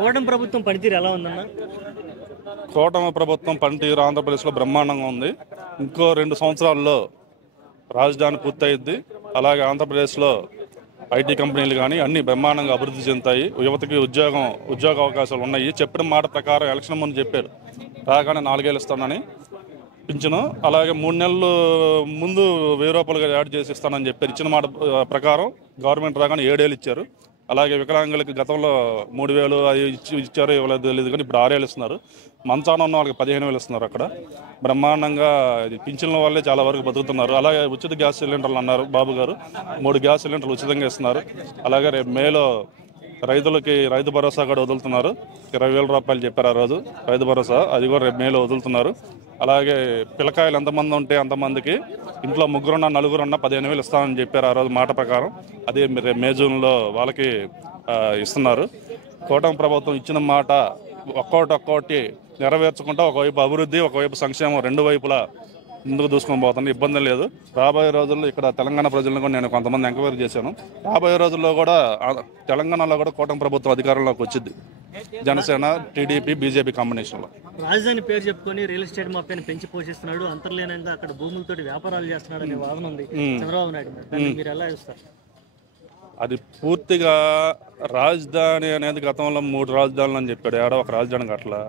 కూటమి ప్రభుత్వం పనితీరు ఎలా ఉందన్న? కూటమి ప్రభుత్వం పనితీరు ఆంధ్రప్రదేశ్లో బ్రహ్మాండంగా ఉంది. ఇంకో 2 సంవత్సరాల్లో రాజధాని పూర్తయిద్ది. అలాగే ఆంధ్రప్రదేశ్లో ఐటీ కంపెనీలు కానీ అన్ని బ్రహ్మాండంగా అభివృద్ధి చెందుతాయి. యువతకి ఉద్యోగ అవకాశాలు ఉన్నాయి. చెప్పిన మాట ప్రకారం ఎలక్షన్ ముందు చెప్పారు, రాగానే 4 ఏళ్ళు ఇస్తానని పింఛను. అలాగే 3 నెలలు ముందు 1000 రూపాయలుగా యాడ్ చేసి ఇస్తానని చెప్పారు. ఇచ్చిన మాట ప్రకారం గవర్నమెంట్ రాగానే 7 ఏళ్ళు ఇచ్చారు. అలాగే వికలాంగులకి గతంలో 3000 అది ఇచ్చారు, ఇవ్వలేదు తెలియదు, కానీ ఇప్పుడు 6 ఏళ్ళు ఇస్తున్నారు. మంచాన ఉన్న వాళ్ళకి 15,000 ఇస్తున్నారు. అక్కడ బ్రహ్మాండంగా పింఛన్ల వల్లే చాలా వరకు బతుకుతున్నారు. అలాగే ఉచిత గ్యాస్ సిలిండర్లు అన్నారు బాబు గారు, 3 గ్యాస్ సిలిండర్లు ఉచితంగా ఇస్తున్నారు. అలాగే రేపు మేలో రైతులకి రైతు భరోసా కూడా వదులుతున్నారు. 20,000 రూపాయలు చెప్పారు ఆ రోజు రైతు భరోసా, అది కూడా రేపు మేలో వదులుతున్నారు. అలాగే పిల్లకాయలు ఎంతమంది ఉంటే అంతమందికి, ఇంట్లో 3 4 15,000 ఇస్తామని చెప్పారు ఆ రోజు మాట ప్రకారం. అది రేపు మే జూన్లో వాళ్ళకి ఇస్తున్నారు. కూటమి ప్రభుత్వం ఇచ్చిన మాట ఒక్కొక్కటి నెరవేర్చుకుంటా ఒకవైపు అభివృద్ధి, ఒకవైపు సంక్షేమం, 2 వైపులా ముందుకు దూసుకొని పోతుంది. ఇబ్బంది లేదు. రాబోయే రోజుల్లో ఇక్కడ తెలంగాణ ప్రజలను కూడా నేను కొంతమంది ఎంక్వైరీ చేశాను. రాబోయే రోజుల్లో కూడా తెలంగాణలో కూడా కూటమి ప్రభుత్వం అధికారంలోకి వచ్చింది. జనసేన, టీడీపీ, బీజేపీ కాంబినేషన్లో. రాజధాని పేరు చెప్పుకొని రియల్ ఎస్టేట్ మాఫియాని పెంచి పోషిస్తున్నాడు, అంతర్లేనంగా అక్కడ భూములతోటి వ్యాపారాలు చేస్తున్నాడు అనే వాదన ఉంది చంద్రబాబు నాయుడు. మీరు ఎలా చూస్తారు? అది పూర్తిగా రాజధాని అనేది గతంలో 3 రాజధానులు అని చెప్పాడు. ఏడో ఒక రాజధాని అట్లా.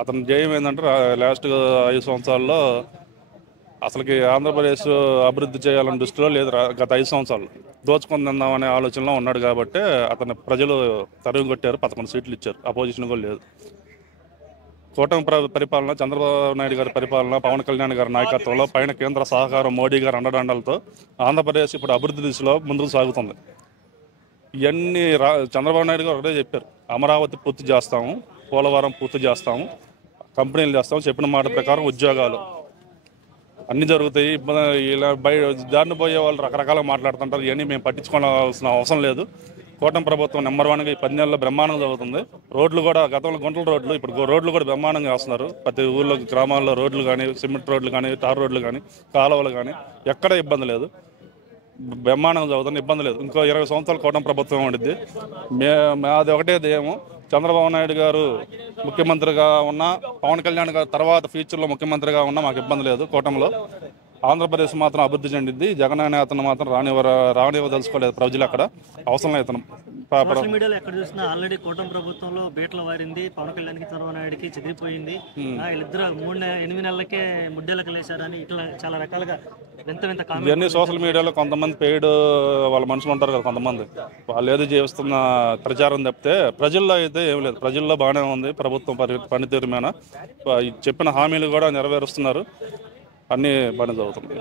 అతని జయం ఏంటంటే లాస్ట్ 5 సంవత్సరాల్లో అసలుకి ఆంధ్రప్రదేశ్ అభివృద్ధి చేయాలని దృష్టిలో లేదు. గత 5 సంవత్సరాలు దోచుకుందామనే ఆలోచనలో ఉన్నాడు కాబట్టి అతను ప్రజలు తరుగు కొట్టారు. 11 సీట్లు ఇచ్చారు. అపోజిషన్ కూడా లేదు. కూటమి పరిపాలన, చంద్రబాబు నాయుడు గారి పరిపాలన, పవన్ కళ్యాణ్ గారి నాయకత్వంలో పైన కేంద్ర సహకారం, మోడీ గారి అండదండలతో ఆంధ్రప్రదేశ్ ఇప్పుడు అభివృద్ధి దిశలో ముందుకు సాగుతుంది. ఇవన్నీ చంద్రబాబు నాయుడు గారు ఒకటే చెప్పారు, అమరావతి పూర్తి చేస్తాము, పోలవరం పూర్తి చేస్తాము, కంపెనీలు చేస్తాము, చెప్పిన మాట ప్రకారం ఉద్యోగాలు అన్నీ జరుగుతాయి. ఇలా దారిని పోయే వాళ్ళు రకరకాలుగా మాట్లాడుతుంటారు. ఇవన్నీ మేము పట్టించుకోవాల్సిన అవసరం లేదు. కూటమి ప్రభుత్వం నెంబర్ 1గా ఈ 10 నెలల్లో బ్రహ్మాండంగా జరుగుతుంది. రోడ్లు కూడా గతంలో గుంటల రోడ్లు, ఇప్పుడు రోడ్లు కూడా బ్రహ్మాండంగా వేస్తున్నారు. ప్రతి ఊళ్ళో, గ్రామాల్లో రోడ్లు కానీ, సిమెంట్ రోడ్లు కానీ, తార్ రోడ్లు కానీ, కాలువలు కానీ ఎక్కడ ఇబ్బంది లేదు. బ్రహ్మాండంగా జరుగుతుంది, ఇబ్బంది లేదు. ఇంకో 20 సంవత్సరాలు కూటమి ప్రభుత్వం ఉండిద్ది. అది ఒకటే ధ్యేయము. చంద్రబాబు నాయుడు గారు ముఖ్యమంత్రిగా ఉన్న, పవన్ కళ్యాణ్ గారు తర్వాత ఫ్యూచర్లో ముఖ్యమంత్రిగా ఉన్న మాకు ఇబ్బంది లేదు. కూటమిలో ఆంధ్రప్రదేశ్ మాత్రం అభివృద్ధి చెందింది. జగన్ అనే అతను మాత్రం రానివ్వదలుచుకోలేదు ప్రజలు. అక్కడ అవసరం లేదు. అతను సోషల్ మీడియాలో ఎక్కడ చూసినా ఆల్రెడీ కూటమి ప్రభుత్వంలో బీట్ల వారింది, పవన్ కళ్యాణ్కి చంద్రబాబు నాయుడుకి చెదిరిపోయింది, వీళ్ళిద్దరు 8 నెలలకే ముడ్డెలకు లేచారని ఇట్లా చాలా రకాలుగా వింత ఇవన్నీ సోషల్ మీడియాలో కొంతమంది పెయిడ్ వాళ్ళ మనుషులు ఉంటారు కదా, కొంతమంది వాళ్ళు ఏదో చేస్తున్న ప్రచారం తప్పితే ప్రజల్లో అయితే ఏం లేదు. ప్రజల్లో బాగానే ఉంది ప్రభుత్వం పనితీరు మీద. చెప్పిన హామీలు కూడా నెరవేరుస్తున్నారు. అన్నీ బాగానే జరుగుతుంది.